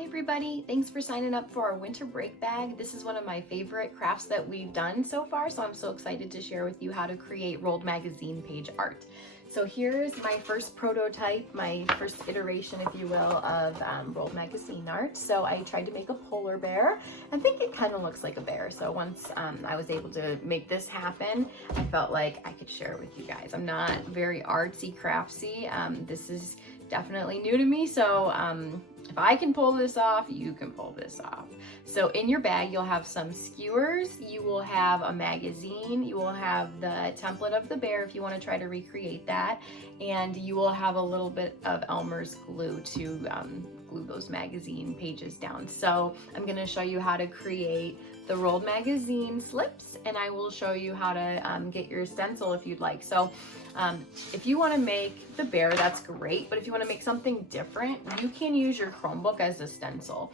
Hi everybody, thanks for signing up for our winter break bag. This is one of my favorite crafts that we've done so far, so I'm so excited to share with you how to create rolled magazine page art. So here's my first prototype, my first iteration, if you will, of rolled magazine art. So I tried to make a polar bear. I think it kind of looks like a bear. So once I was able to make this happen, I felt like I could share it with you guys. I'm not very artsy craftsy. This is definitely new to me. So if I can pull this off, you can pull this off. So in your bag, you'll have some skewers, you will have a magazine, you will have the template of the bear if you want to try to recreate that, and you will have a little bit of Elmer's glue to glue those magazine pages down. So I'm going to show you how to create the rolled magazine slips, and I will show you how to get your stencil if you'd like. So if you want to make the bear, that's great, but if you want to make something different, you can use your Chromebook as a stencil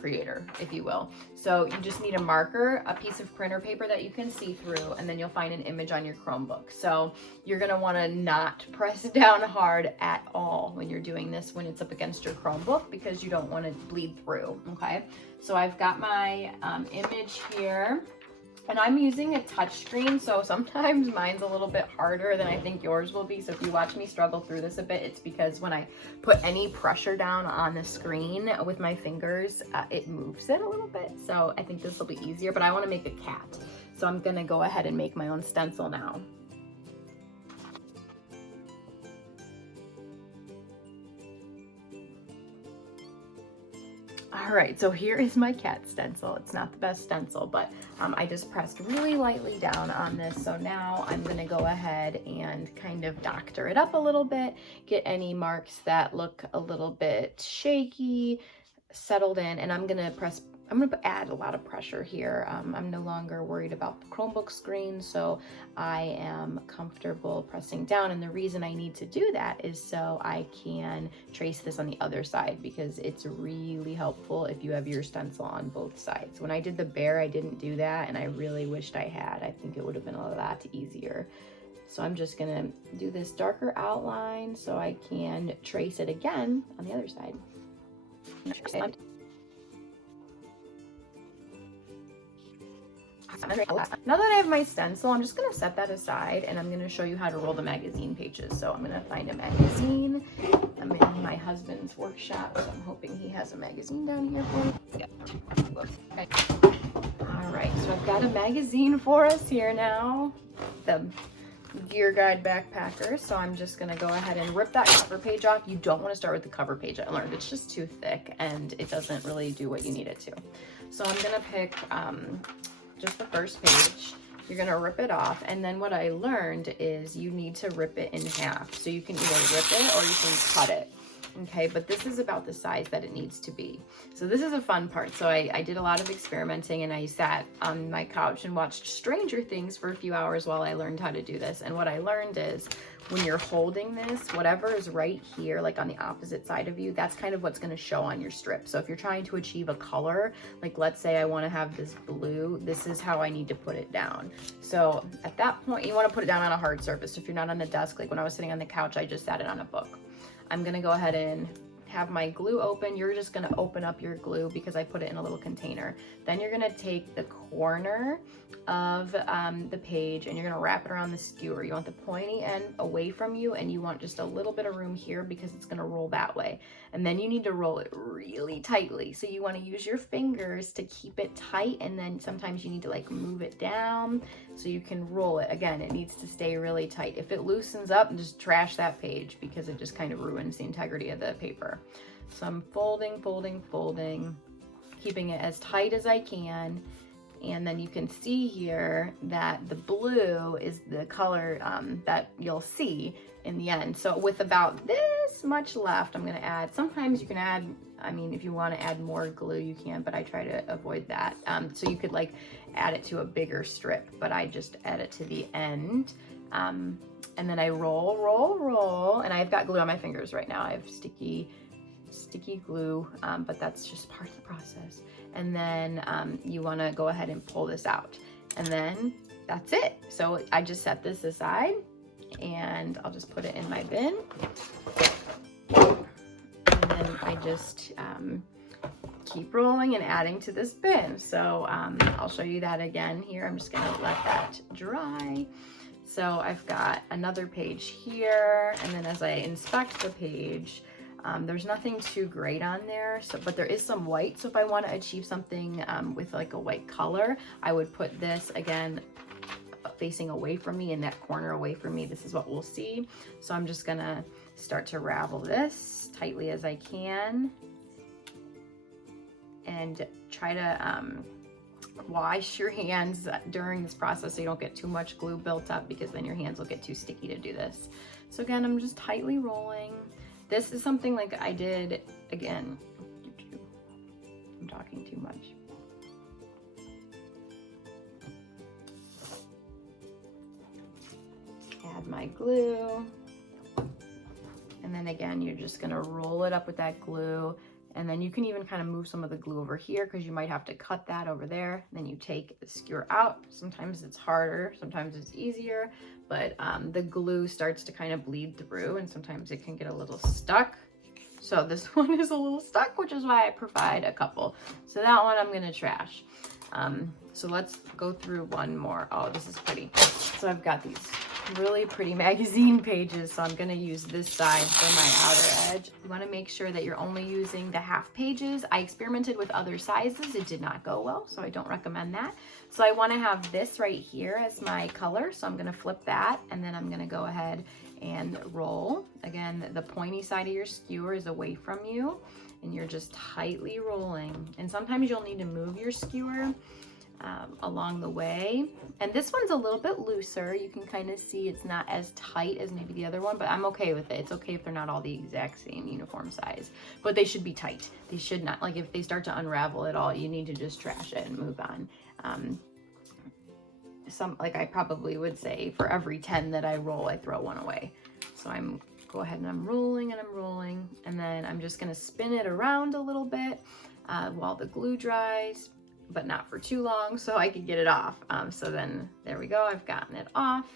creator, if you will. So you just need a marker, a piece of printer paper that you can see through, and then you'll find an image on your Chromebook. So you're going to want to not press down hard at all when you're doing this when it's up against your Chromebook, because you don't want to bleed through. Okay, so I've got my image here. And I'm using a touch screen, so sometimes mine's a little bit harder than I think yours will be. So if you watch me struggle through this a bit, it's because when I put any pressure down on the screen with my fingers, it moves it a little bit. So I think this will be easier, but I want to make a cat. So I'm gonna go ahead and make my own stencil now. All right, so here is my cat stencil. It's not the best stencil, but I just pressed really lightly down on this. So now I'm gonna go ahead and kind of doctor it up a little bit, get any marks that look a little bit shaky, settled in, and I'm gonna add a lot of pressure here. I'm no longer worried about the Chromebook screen, so I am comfortable pressing down. And the reason I need to do that is so I can trace this on the other side, because it's really helpful if you have your stencil on both sides. When I did the bear, I didn't do that, and I really wished I had. I think it would have been a lot easier. So I'm just gonna do this darker outline so I can trace it again on the other side. Now that I have my stencil, I'm just going to set that aside, and I'm going to show you how to roll the magazine pages. So I'm going to find a magazine. I'm in my husband's workshop, so I'm hoping he has a magazine down here for me. Okay. All right, so I've got a magazine for us here now, the Gear Guide Backpacker. So I'm just going to go ahead and rip that cover page off. You don't want to start with the cover page. I learned it's just too thick and it doesn't really do what you need it to. So I'm going to pick just the first page. You're gonna rip it off, and then what I learned is you need to rip it in half. So you can either rip it or you can cut it. Okay, but this is about the size that it needs to be. So this is a fun part. So I did a lot of experimenting, and I sat on my couch and watched Stranger Things for a few hours while I learned how to do this. And what I learned is when you're holding this, whatever is right here, like on the opposite side of you, that's kind of what's going to show on your strip. So if you're trying to achieve a color, like let's say I want to have this blue, this is how I need to put it down. So at that point, you want to put it down on a hard surface. So if you're not on the desk, like when I was sitting on the couch, I just sat it on a book. I'm gonna go ahead and have my glue open. You're just gonna open up your glue because I put it in a little container. Then you're gonna take the corner of the page and you're gonna wrap it around the skewer. You want the pointy end away from you, and you want just a little bit of room here because it's gonna roll that way. And then you need to roll it really tightly. So you wanna use your fingers to keep it tight, and then sometimes you need to like move it down so you can roll it. Again, it needs to stay really tight. If it loosens up, just trash that page because it just kind of ruins the integrity of the paper. So I'm folding, keeping it as tight as I can. And then you can see here that the blue is the color that you'll see in the end. So with about this much left, I'm gonna add, sometimes you can add, I mean, if you wanna add more glue, you can, but I try to avoid that. So you could like add it to a bigger strip, but I just add it to the end. And then I roll, and I've got glue on my fingers right now. I have sticky glue, but that's just part of the process. And then you want to go ahead and pull this out, and then that's it. So I just set this aside, and I'll just put it in my bin. And then I just keep rolling and adding to this bin. So I'll show you that again here. I'm just gonna let that dry. So I've got another page here, and then as I inspect the page, there's nothing too great on there, but there is some white. So if I want to achieve something with like a white color, I would put this again facing away from me, in that corner away from me. This is what we'll see. So I'm just gonna start to ravel this tightly as I can, and try to wash your hands during this process so you don't get too much glue built up, because then your hands will get too sticky to do this. So again, I'm just tightly rolling. This is something like I did, again, I'm talking too much. Add my glue. And then again, you're just gonna roll it up with that glue. And then you can even kind of move some of the glue over here, because you might have to cut that over there. Then you take the skewer out. Sometimes it's harder, sometimes it's easier, but the glue starts to kind of bleed through, and sometimes it can get a little stuck. So this one is a little stuck, which is why I provide a couple. So that one I'm gonna trash. So let's go through one more. Oh, this is pretty. So I've got these really pretty magazine pages, so I'm going to use this side for my outer edge. You want to make sure that you're only using the half pages. I experimented with other sizes. It did not go well, so I don't recommend that. So I want to have this right here as my color, so I'm going to flip that, and then I'm going to go ahead and roll. Again, the pointy side of your skewer is away from you, and you're just tightly rolling. And sometimes you'll need to move your skewer along the way. And this one's a little bit looser. You can kind of see it's not as tight as maybe the other one, but I'm okay with it. It's okay if they're not all the exact same uniform size, but they should be tight. They should not, like if they start to unravel at all, you need to just trash it and move on. Like I probably would say for every 10 that I roll, I throw one away. So go ahead and I'm rolling and I'm rolling, and then I'm just gonna spin it around a little bit while the glue dries, but not for too long, so I can get it off. So then there we go, I've gotten it off.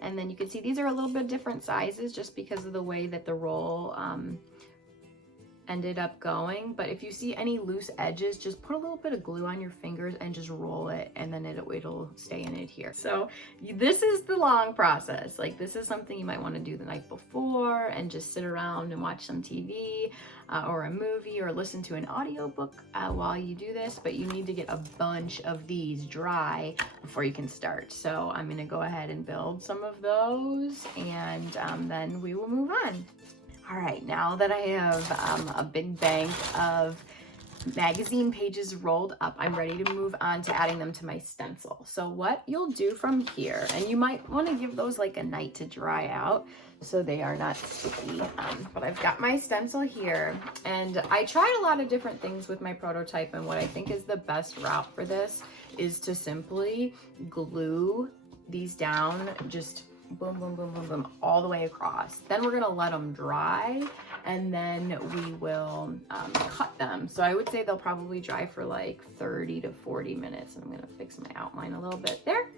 And then you can see these are a little bit different sizes just because of the way that the roll ended up going. But if you see any loose edges, just put a little bit of glue on your fingers and just roll it, and then it'll stay and adhere. So this is the long process. Like this is something you might want to do the night before and just sit around and watch some TV or a movie or listen to an audiobook while you do this, but you need to get a bunch of these dry before you can start. So I'm gonna go ahead and build some of those, and then we will move on. All right, now that I have a big bank of magazine pages rolled up, I'm ready to move on to adding them to my stencil. So what you'll do from here, and you might want to give those like a night to dry out so they are not sticky, but I've got my stencil here, and I tried a lot of different things with my prototype, and what I think is the best route for this is to simply glue these down, just boom, boom, boom, boom, boom, all the way across. Then we're gonna let them dry, and then we will cut them. So I would say they'll probably dry for like 30 to 40 minutes. And I'm gonna fix my outline a little bit there.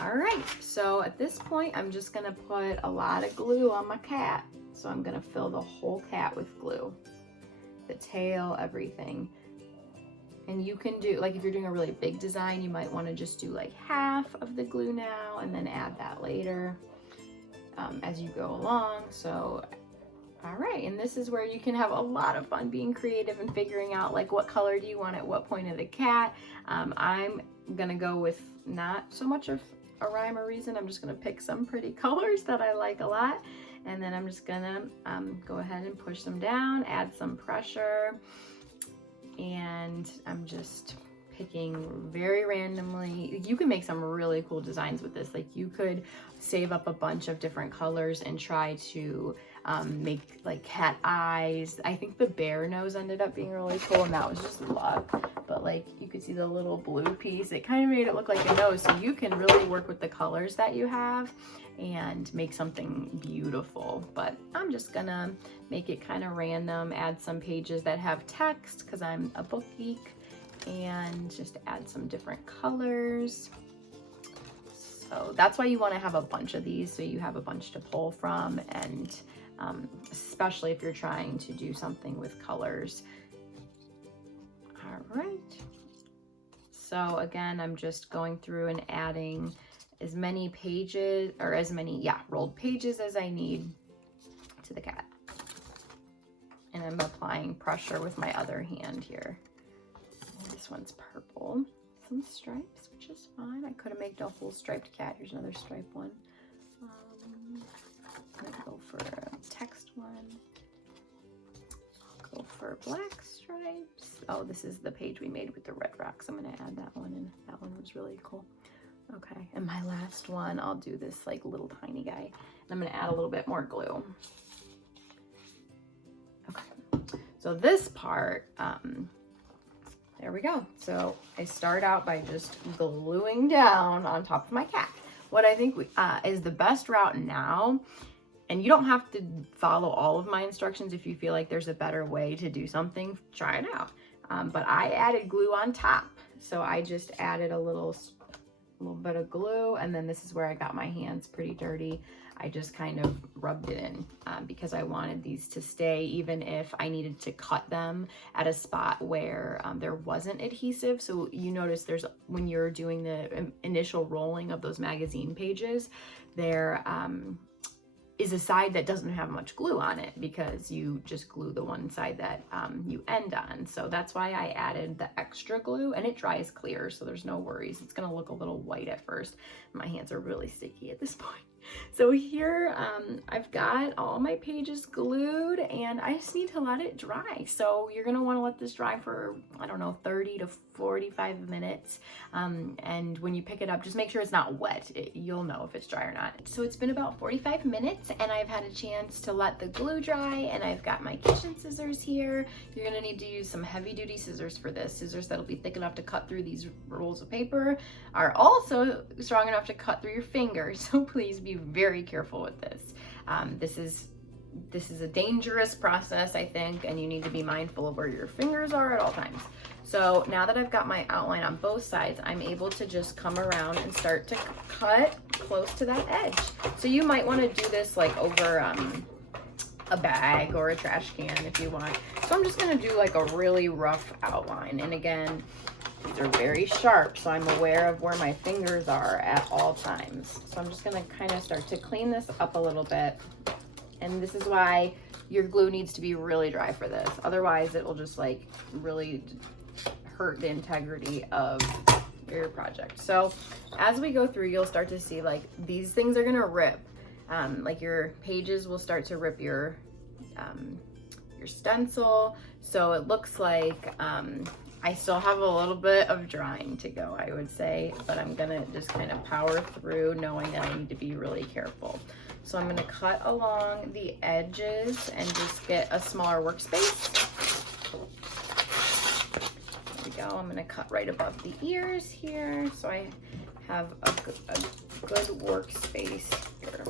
All right, so at this point, I'm just gonna put a lot of glue on my cat. So I'm gonna fill the whole cat with glue, the tail, everything. And you can do, like if you're doing a really big design, you might want to just do like half of the glue now and then add that later as you go along. So, all right, and this is where you can have a lot of fun being creative and figuring out like what color do you want at what point of the cat. I'm gonna go with not so much of a rhyme or reason. I'm just gonna pick some pretty colors that I like a lot, and then I'm just gonna go ahead and push them down, add some pressure. And I'm just picking very randomly. You can make some really cool designs with this. Like you could save up a bunch of different colors and try to make like cat eyes. I think the bear nose ended up being really cool, and that was just luck. But like you could see the little blue piece, it kind of made it look like a nose. So you can really work with the colors that you have and make something beautiful. But I'm just gonna make it kind of random, add some pages that have text because I'm a book geek, and just add some different colors. So that's why you want to have a bunch of these, so you have a bunch to pull from, and especially if you're trying to do something with colors. All right. So again, I'm just going through and adding as many pages, or as many, rolled pages as I need to the cat. And I'm applying pressure with my other hand here. This one's purple. Some stripes, which is fine. I could have made a full striped cat. Here's another striped one. I'm gonna go for a text one. I'll go for black stripes. Oh, this is the page we made with the red rocks. I'm gonna add that one in. That one was really cool. Okay, and my last one, I'll do this like little tiny guy. And I'm gonna add a little bit more glue. Okay, so this part, there we go. So I start out by just gluing down on top of my cat. What I think is the best route now, and you don't have to follow all of my instructions. If you feel like there's a better way to do something, try it out. But I added glue on top. So I just added a little bit of glue, and then this is where I got my hands pretty dirty. I just kind of rubbed it in because I wanted these to stay, even if I needed to cut them at a spot where there wasn't adhesive. So you notice when you're doing the initial rolling of those magazine pages, there is a side that doesn't have much glue on it because you just glue the one side that you end on. So that's why I added the extra glue, and it dries clear, so there's no worries. It's gonna look a little white at first. My hands are really sticky at this point. So here I've got all my pages glued, and I just need to let it dry. So you're gonna wanna let this dry for, I don't know, 30 to 45 minutes. And when you pick it up, just make sure it's not wet. You'll know if it's dry or not. So it's been about 45 minutes, and I've had a chance to let the glue dry, and I've got my kitchen scissors here. You're gonna need to use some heavy duty scissors for this. Scissors that'll be thick enough to cut through these rolls of paper, are also strong enough to cut through your fingers. So please be very careful with this. This is a dangerous process, I think, and you need to be mindful of where your fingers are at all times. So now that I've got my outline on both sides, I'm able to just come around and start to cut close to that edge. So you might want to do this like over a bag or a trash can if you want. So I'm just going to do like a really rough outline. And again, these are very sharp, so I'm aware of where my fingers are at all times. So I'm just going to kind of start to clean this up a little bit. And this is why your glue needs to be really dry for this. Otherwise, it will just like really hurt the integrity of your project. So as we go through, you'll start to see like these things are gonna rip. Like your pages will start to rip your stencil. So it looks like I still have a little bit of drying to go, I would say, but I'm gonna just kind of power through knowing that I need to be really careful. So I'm gonna cut along the edges and just get a smaller workspace. There we go. I'm gonna cut right above the ears here, so I have a good workspace here.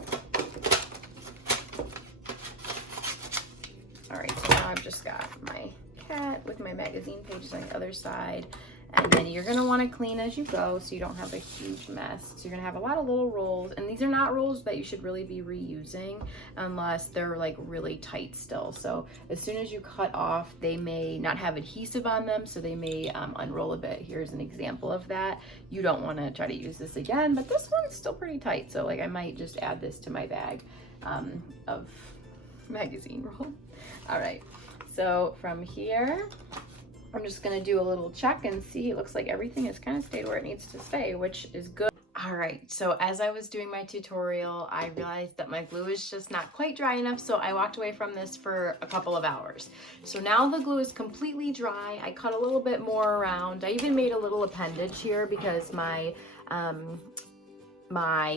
All right, so now I've just got my cat with my magazine pages on the other side. And then you're gonna wanna clean as you go so you don't have a huge mess. So you're gonna have a lot of little rolls, and these are not rolls that you should really be reusing unless they're like really tight still. So as soon as you cut off, they may not have adhesive on them, so they may unroll a bit. Here's an example of that. You don't wanna try to use this again, but this one's still pretty tight. So like I might just add this to my bag of magazine roll. All right, so from here, I'm just gonna do a little check and see. It looks like everything has kind of stayed where it needs to stay, which is good. All right, so as I was doing my tutorial, I realized that my glue is just not quite dry enough, so I walked away from this for a couple of hours. So now the glue is completely dry. I cut a little bit more around. I even made a little appendage here because my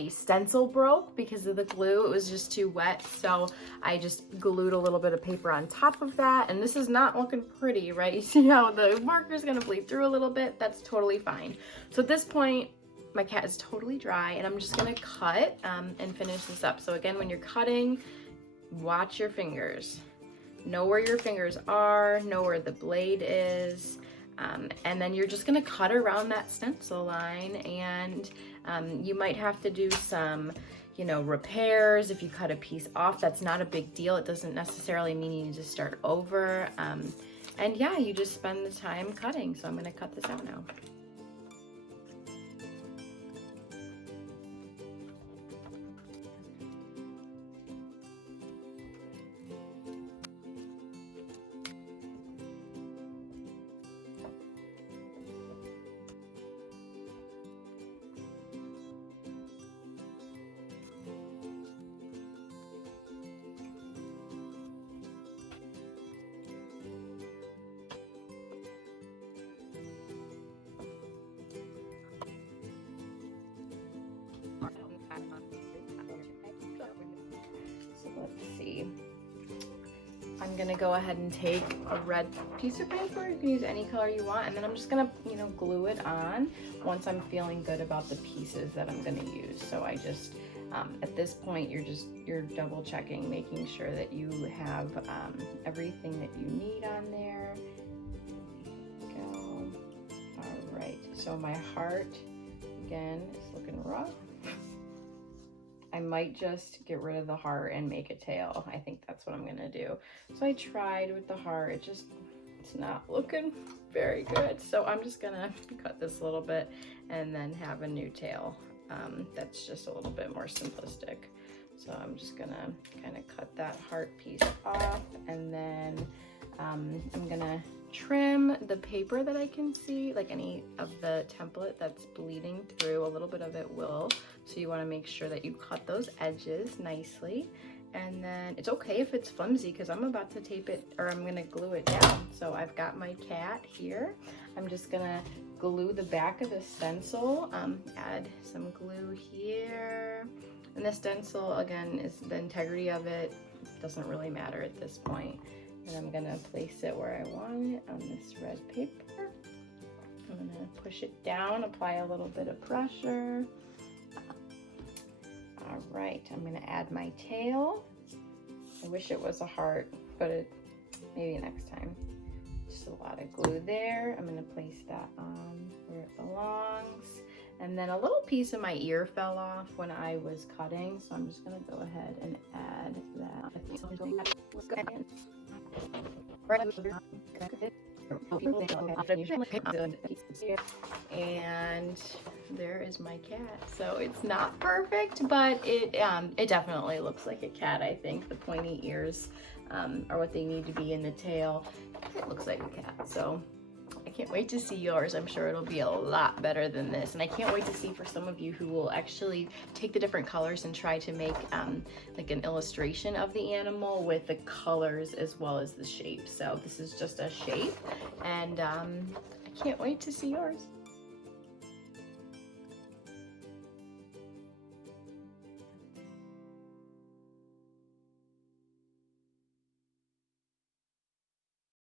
stencil broke because of the glue. It was just too wet, so I just glued a little bit of paper on top of that, and this is not looking pretty, right? You see how the marker's gonna bleed through a little bit? That's totally fine. So at this point, my cat is totally dry, and I'm just gonna cut and finish this up. So again, when you're cutting, watch your fingers. Know where your fingers are, know where the blade is, and then you're just gonna cut around that stencil line, and you might have to do some you know, repairs. If you cut a piece off, that's not a big deal. It doesn't necessarily mean you need to start over. And yeah, you just spend the time cutting. So I'm gonna cut this out now. So let's see. I'm gonna go ahead and take a red piece of paper. You can use any color you want, and then I'm just gonna, you know, glue it on once I'm feeling good about the pieces that I'm gonna use. So I just, at this point, you're double checking, making sure that you have everything that you need on there. Go. All right. So my heart, again, is looking rough. I might just get rid of the heart and make a tail. I think that's what I'm gonna do. So I tried with the heart, it's not looking very good. So I'm just gonna cut this a little bit and then have a new tail. That's just a little bit more simplistic. So I'm just gonna kind of cut that heart piece off, and then I'm gonna trim the paper that I can see, like any of the template that's bleeding through. A little bit of it will. So you want to make sure that you cut those edges nicely. And then it's okay if it's flimsy, because I'm about to tape it, or I'm going to glue it down. So I've got my cat here. I'm just going to glue the back of the stencil, add some glue here. And the stencil, again, is the integrity of it doesn't really matter at this point. And I'm going to place it where I want it on this red paper. I'm going to push it down, apply a little bit of pressure. All right, I'm gonna add my tail. I wish it was a heart, but maybe next time. Just a lot of glue there. I'm gonna place that on where it belongs. And then a little piece of my ear fell off when I was cutting, so I'm just gonna go ahead and add that. And there is my cat. So it's not perfect, but it definitely looks like a cat. I think the pointy ears are what they need to be in the tail. It looks like a cat. So I can't wait to see yours. I'm sure it'll be a lot better than this. And I can't wait to see for some of you who will actually take the different colors and try to make like an illustration of the animal with the colors as well as the shape. So this is just a shape, and I can't wait to see yours.